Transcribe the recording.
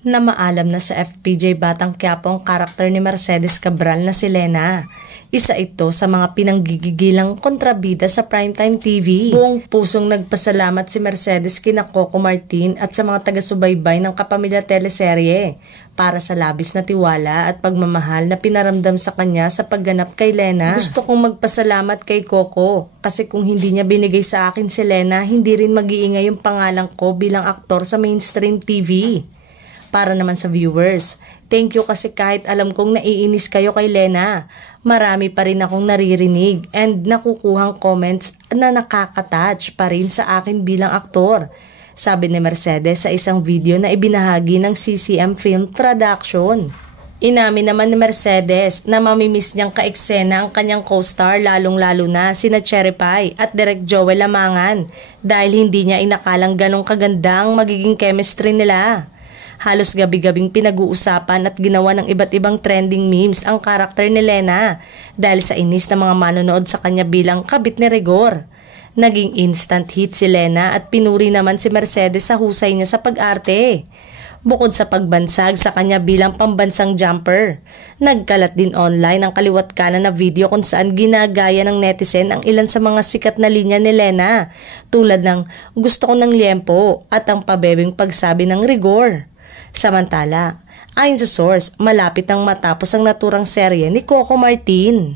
na maalam na sa FPJ Batang Quiapo ang karakter ni Mercedes Cabral na si Lena. Isa ito sa mga pinanggigigilang kontrabida sa Primetime TV. Buong pusong nagpasalamat si Mercedes kina Coco Martin at sa mga taga-subaybay ng Kapamilya teleserye para sa labis na tiwala at pagmamahal na pinaramdam sa kanya sa pagganap kay Lena. Gusto kong magpasalamat kay Coco kasi kung hindi niya binigay sa akin si Lena, hindi rin mag-iingay yung pangalan ko bilang aktor sa mainstream TV. Para naman sa viewers, thank you kasi kahit alam kong naiinis kayo kay Lena, marami pa rin akong naririnig and nakukuhang comments na nakaka-touch pa rin sa akin bilang aktor, sabi ni Mercedes sa isang video na ibinahagi ng CCM Film Production. Inamin naman ni Mercedes na mamimiss niyang kaeksena ang kanyang co-star lalong-lalo na sina Cherry Pie at Direk Joel Lamangan dahil hindi niya inakalang ganong kaganda ang magiging chemistry nila. Halos gabi-gabing pinag-uusapan at ginawa ng iba't ibang trending memes ang karakter ni Lena dahil sa inis ng mga manonood sa kanya bilang kabit ni Rigor. Naging instant hit si Lena at pinuri naman si Mercedes sa husay niya sa pag-arte. Bukod sa pagbansag sa kanya bilang pambansang jumper, nagkalat din online ang kaliwat kanan na video kung saan ginagaya ng netizen ang ilan sa mga sikat na linya ni Lena tulad ng "gusto ko ng liempo" at ang pabebeng pagsabi ng Rigor. Samantala, ayon sa source, malapit nang matapos ang naturang serye ni Coco Martin.